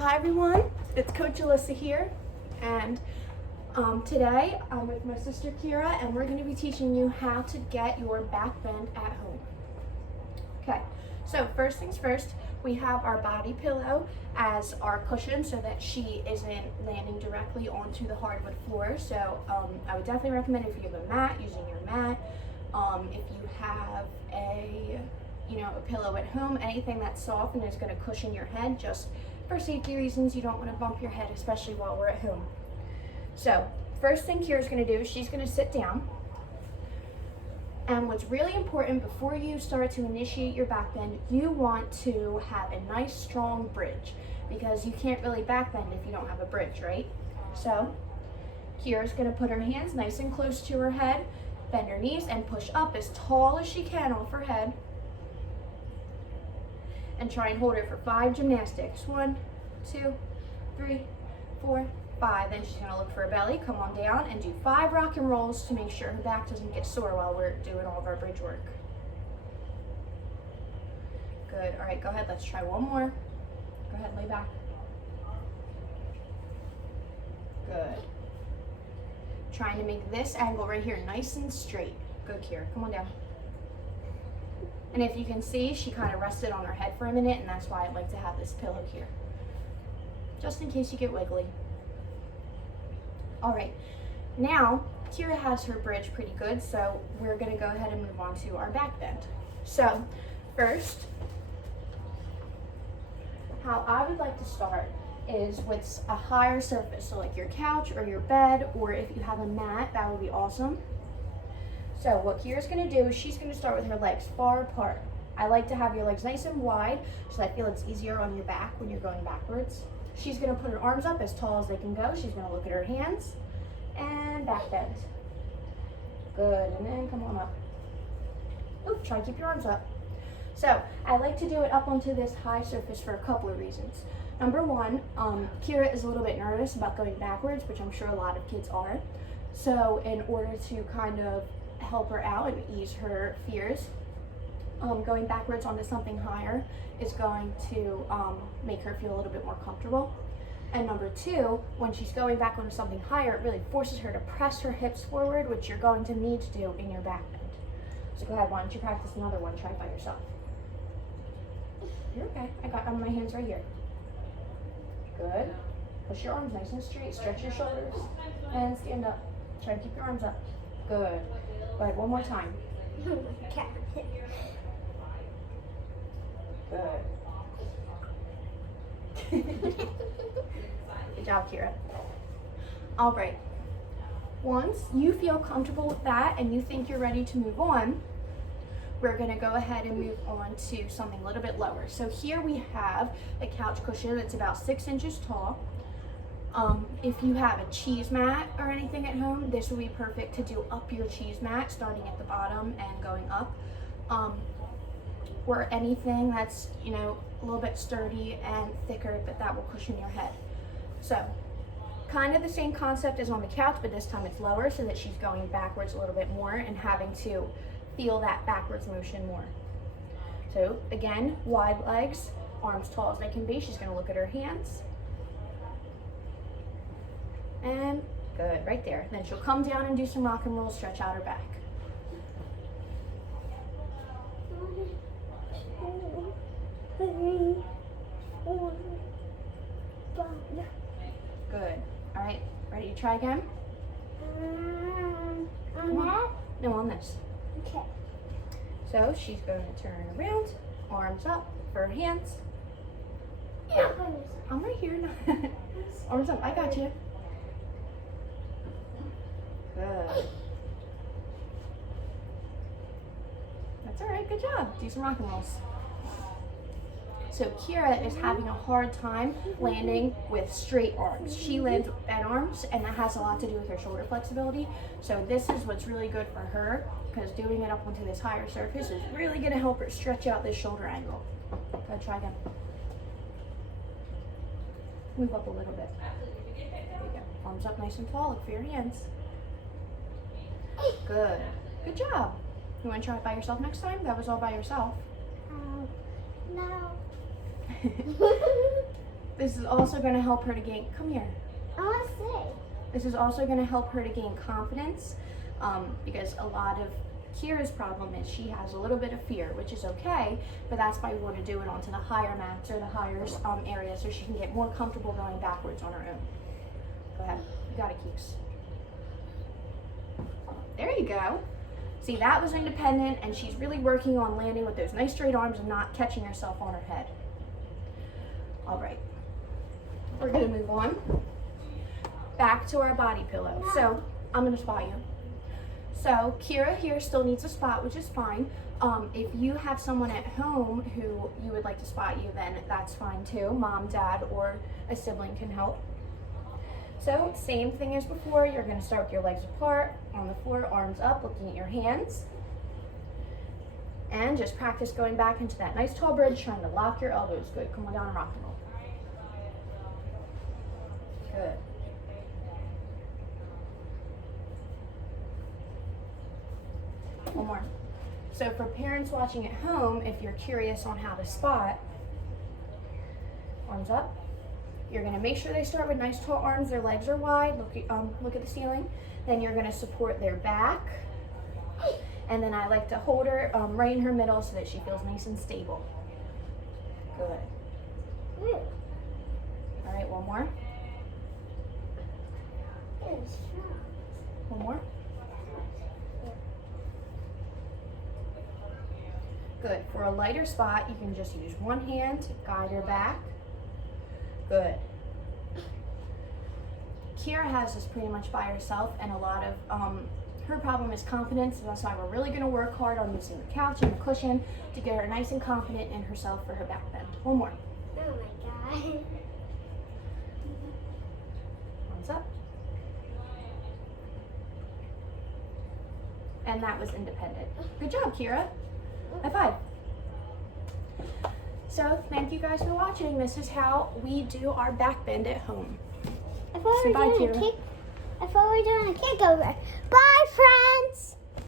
Hi everyone, it's Coach Alyssa here, and today I'm with my sister Kira, and we're going to be teaching you how to get your back bend at home. Okay, so first things first, we have our body pillow as our cushion so that she isn't landing directly onto the hardwood floor. So I would definitely recommend, if you have a mat, using your mat. If you have a pillow at home, anything that's soft and is going to cushion your head, just for safety reasons. You don't want to bump your head, especially while we're at home. So first thing Kira's going to do, she's going to sit down. And what's really important before you start to initiate your back bend, you want to have a nice strong bridge, because you can't really back bend if you don't have a bridge, right? So Kira's going to put her hands nice and close to her head, bend her knees, and push up as tall as she can off her head. And try and hold it for 5 gymnastics. 1, 2, 3, 4, 5. Then she's going to look for her belly, come on down, and do 5 rock and rolls to make sure her back doesn't get sore while we're doing all of our bridge work. Good. All right, go ahead. Let's try one more. Go ahead, lay back. Good. Trying to make this angle right here nice and straight. Good, Kira. Come on down. And if you can see, she kind of rested on her head for a minute, and that's why I like to have this pillow here, just in case you get wiggly. All right, now Kira has her bridge pretty good, so we're going to go ahead and move on to our back bend. So first, how I would like to start is with a higher surface, so like your couch or your bed, or if you have a mat, that would be awesome. So what Kira's going to do is she's going to start with her legs far apart. I like to have your legs nice and wide so I feel it's easier on your back when you're going backwards. She's going to put her arms up as tall as they can go. She's going to look at her hands and back bend. Good, and then come on up. Oop, try to keep your arms up. So I like to do it up onto this high surface for a couple of reasons. Number one, Kira is a little bit nervous about going backwards, which I'm sure a lot of kids are. So in order to kind of help her out and ease her fears, going backwards onto something higher is going to make her feel a little bit more comfortable. And number two, when she's going back onto something higher, it really forces her to press her hips forward, which you're going to need to do in your back bend. So go ahead, why don't you practice another one? Try it by yourself. You're okay. I got my hands right here. Good. Push your arms nice and straight. Stretch your shoulders and stand up. Try to keep your arms up. Good. Go ahead, one more time. Good. Good job, Kira. All right. Once you feel comfortable with that and you think you're ready to move on, we're going to go ahead and move on to something a little bit lower. So here we have a couch cushion that's about 6 inches tall. If you have a cheese mat or anything at home, this would be perfect to do up your cheese mat, starting at the bottom and going up. Or anything that's, a little bit sturdy and thicker, but that will cushion your head. So kind of the same concept as on the couch, but this time it's lower so that she's going backwards a little bit more and having to feel that backwards motion more. So again, wide legs, arms tall as they can be. She's going to look at her hands. And good, right there. Then she'll come down and do some rock and roll, stretch out her back. Good. All right, ready to try again? On that? No, on this. Okay. So she's going to turn around, arms up for her hands. Yeah. I'm right here. Arms up, I got you. Good. That's all right, good job. Do some rock and rolls. So Kira is having a hard time landing with straight arms. She lands with bent arms, and that has a lot to do with her shoulder flexibility. So this is what's really good for her, because doing it up onto this higher surface is really going to help her stretch out this shoulder angle. Go try again. Move up a little bit. There you go. Arms up nice and tall. Look for your hands. Good. Good job. You want to try it by yourself next time? That was all by yourself. No. This is also going to help her to gain, come here. I want to say. This is also going to help her to gain confidence because a lot of Kira's problem is she has a little bit of fear, which is okay, but that's why we want to do it onto the higher mats or the higher areas so she can get more comfortable going backwards on her own. Go ahead. You got it, Keeks. There you go. See, that was independent, and she's really working on landing with those nice straight arms and not catching herself on her head. All right. We're going to move on back to our body pillow. So I'm going to spot you. So Kira here still needs a spot, which is fine. If you have someone at home who you would like to spot you, then that's fine too. Mom, dad, or a sibling can help. So same thing as before, you're going to start with your legs apart, on the floor, arms up, looking at your hands. And just practice going back into that nice tall bridge, trying to lock your elbows. Good, come on down and rock and roll. Good. One more. So for parents watching at home, if you're curious on how to spot, arms up. You're going to make sure they start with nice tall arms, their legs are wide, look at the ceiling. Then you're going to support their back. And then I like to hold her right in her middle so that she feels nice and stable. Good. All right, one more. One more. Good. For a lighter spot, you can just use one hand to guide her back. Good. Kira has this pretty much by herself, and a lot of her problem is confidence, and that's why we're really going to work hard on using the couch and the cushion to get her nice and confident in herself for her back bend. One more. Oh my God. Arms up. And that was independent. Good job, Kira. High five. So thank you guys for watching. This is how we do our back bend at home. I thought Say we bye, were doing Kira. a kickover. Bye, friends.